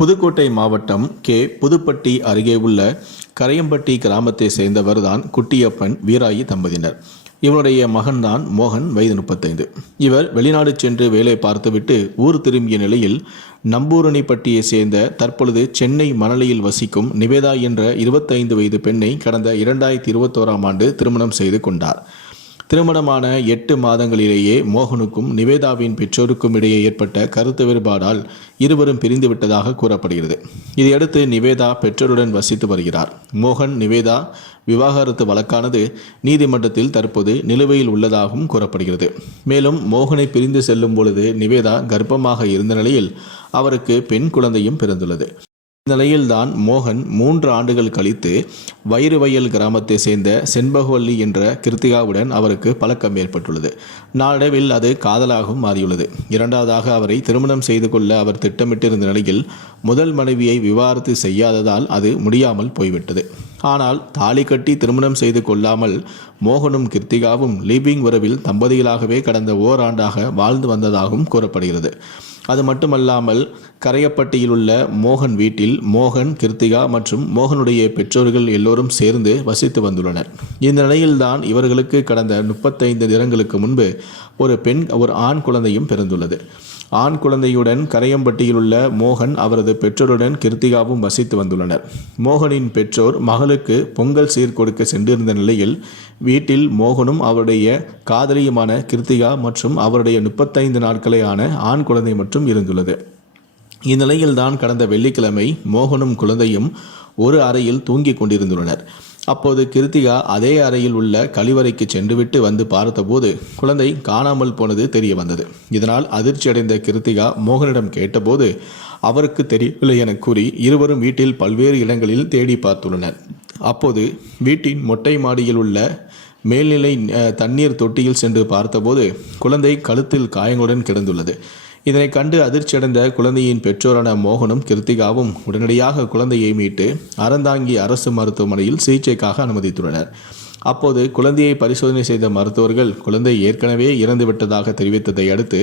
புதுக்கோட்டை மாவட்டம் கே. புதுப்பட்டி அருகே உள்ள கரையம்பட்டி கிராமத்தை சேர்ந்தவர் தான் குட்டியப்பன் வீராயி தம்பதியினர். இவருடைய மகன்தான் மோகன் வயது முப்பத்தைந்து. இவர் வெளிநாடு சென்று வேலை பார்த்துவிட்டு ஊர் திரும்பிய நிலையில் நம்பூரணிப்பட்டியை சேர்ந்த தற்பொழுது சென்னை மணலியில் வசிக்கும் நிவேதா என்ற இருபத்தைந்து வயது பெண்ணை கடந்த இரண்டாயிரத்தி இருபத்தோராம் ஆண்டு திருமணம் செய்து கொண்டார். திருமணமான எட்டு மாதங்களிலேயே மோகனுக்கும் நிவேதாவின் பெற்றோருக்கும் இடையே ஏற்பட்ட கருத்து வேறுபாடால் இருவரும் பிரிந்துவிட்டதாக கூறப்படுகிறது. இதையடுத்து நிவேதா பெற்றோருடன் வசித்து வருகிறார். மோகன் நிவேதா விவாகரத்து வழக்கானது நீதிமன்றத்தில் தற்போது நிலுவையில் உள்ளதாகவும் கூறப்படுகிறது. மேலும் மோகனை பிரிந்து செல்லும் பொழுது நிவேதா கர்ப்பமாக இருந்த நிலையில் அவருக்கு பெண் குழந்தையும் பிறந்துள்ளது. இந்நிலையில்தான் மோகன் மூன்று ஆண்டுகள் கழித்து வைருவயல் கிராமத்தை சேர்ந்த செண்பகவல்லி என்ற கிருத்திகாவுடன் அவருக்கு பழக்கம் ஏற்பட்டுள்ளது. நாளடைவில் அது காதலாகவும் மாறியுள்ளது. இரண்டாவதாக அவரை திருமணம் செய்து கொள்ள அவர் திட்டமிட்டிருந்த நிலையில் முதல் மனைவியை விவாகரத்து செய்யாததால் அது முடியாமல் போய்விட்டது. ஆனால் தாலி கட்டி திருமணம் செய்து கொள்ளாமல் மோகனும் கிருத்திகாவும் லிவிங் உறவில் தம்பதிகளாகவே கடந்த ஓராண்டாக வாழ்ந்து வந்ததாகவும் கூறப்படுகிறது. அது மட்டுமல்லாமல் கரையப்பட்டியில் உள்ள மோகன் வீட்டில் மோகன் கிருத்திகா மற்றும் மோகனுடைய பெற்றோர்கள் எல்லோரும் சேர்ந்து வசித்து வந்துள்ளனர். இந்த நிலையில்தான் இவர்களுக்கு கடந்த முப்பத்தைந்து தினங்களுக்கு முன்பு ஒரு பெண் ஒரு ஆண் குழந்தையும் பிறந்துள்ளது. ஆண் குழந்தையுடன் கரையம்பட்டியில் உள்ள மோகன் அவரது பெற்றோருடன் கிருத்திகாவும் வசித்து வந்துள்ளனர். மோகனின் பெற்றோர் மகள் மகளுக்கு பொங்கல் சீர்கொடுக்க சென்றிருந்த நிலையில் வீட்டில் மோகனும் அவருடைய காதலியுமான கிருத்திகா மற்றும் அவருடைய முப்பத்தைந்து நாட்களே ஆண் குழந்தை மற்றும் இருந்துள்ளது. இந்நிலையில்தான் கடந்த வெள்ளிக்கிழமை மோகனும் குழந்தையும் ஒரு அறையில் தூங்கிக் கொண்டிருந்துள்ளனர். அப்போது கிருத்திகா அதே அறையில் உள்ள கழிவறைக்கு சென்றுவிட்டு வந்து பார்த்தபோது குழந்தை காணாமல் போனது தெரிய வந்தது. இதனால் அதிர்ச்சியடைந்த கிருத்திகா மோகனிடம் கேட்டபோது அவருக்கு தெரியவில்லை என கூறி இருவரும் வீட்டில் பல்வேறு இடங்களில் தேடி பார்த்துள்ளனர். அப்போது வீட்டின் மொட்டை மாடியில் உள்ள மேல்நிலை தண்ணீர் தொட்டியில் சென்று பார்த்தபோது குழந்தை கழுத்தில் காயங்களுடன் கிடந்துள்ளது. இதனை கண்டு அதிர்ச்சியடைந்த குழந்தையின் பெற்றோரான மோகனும் கிருத்திகாவும் உடனடியாக குழந்தையை மீட்டு அறந்தாங்கி அரசு மருத்துவமனையில் சிகிச்சைக்காக அனுமதித்துள்ளனர். அப்போது குழந்தையை பரிசோதனை செய்த மருத்துவர்கள் குழந்தை ஏற்கனவே இறந்துவிட்டதாக தெரிவித்ததை அடுத்து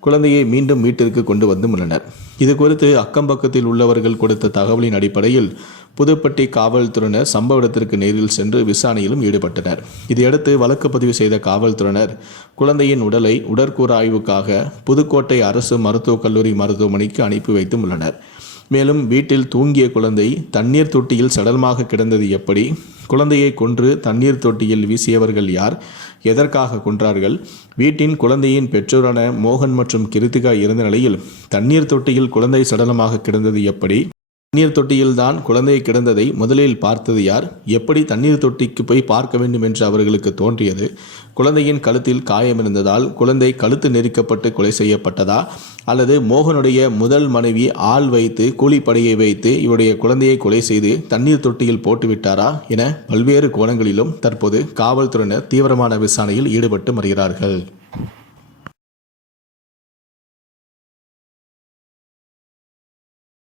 குழந்தையை மீண்டும் வீட்டிற்கு கொண்டு வந்து உள்ளனர் இது குறித்து அக்கம்பக்கத்தில் உள்ளவர்கள் கொடுத்த தகவலின் அடிப்படையில் புதுப்பட்டி காவல்துறையினர் சம்பவ இடத்திற்கு நேரில் சென்று விசாரணையிலும் ஈடுபட்டனர். இதையடுத்து வழக்கு பதிவு செய்த காவல்துறையினர் குழந்தையின் உடலை உடற்கூறு ஆய்வுக்காக புதுக்கோட்டை அரசு மருத்துவக் கல்லூரி மருத்துவமனைக்கு அனுப்பி வைத்தும் உள்ளனர் மேலும் வீட்டில் தூங்கிய குழந்தை தண்ணீர் தொட்டியில் சடலமாக கிடந்தது எப்படி? குழந்தையை கொன்று தண்ணீர் தொட்டியில் வீசியவர்கள் யார்? எதற்காக கொன்றார்கள்? வீட்டின் குழந்தையின் பெற்றோரான மோகன் மற்றும் கிருத்திகா இருந்த நிலையில் தண்ணீர் தொட்டியில் குழந்தை சடலமாக கிடந்தது எப்படி? தண்ணீர் தொட்டியில் தான் குழந்தை கிடந்ததை முதலில் பார்த்தது யார்? எப்படி தண்ணீர் தொட்டிக்கு போய் பார்க்க வேண்டும் என்று அவர்களுக்கு தோன்றியது. குழந்தையின் கழுத்தில் காயம் இருந்ததால் குழந்தை கழுத்து நெரிக்கப்பட்டு கொலை செய்யப்பட்டதா? அல்லது மோகனுடைய முதல் மனைவி ஆள் வைத்து கூலிப்படையை வைத்து இவருடைய குழந்தையை கொலை செய்து தண்ணீர் தொட்டியில் போட்டுவிட்டாரா என பல்வேறு கோணங்களிலும் தற்போது காவல்துறையினர் தீவிரமான விசாரணையில் ஈடுபட்டு வருகிறார்கள்.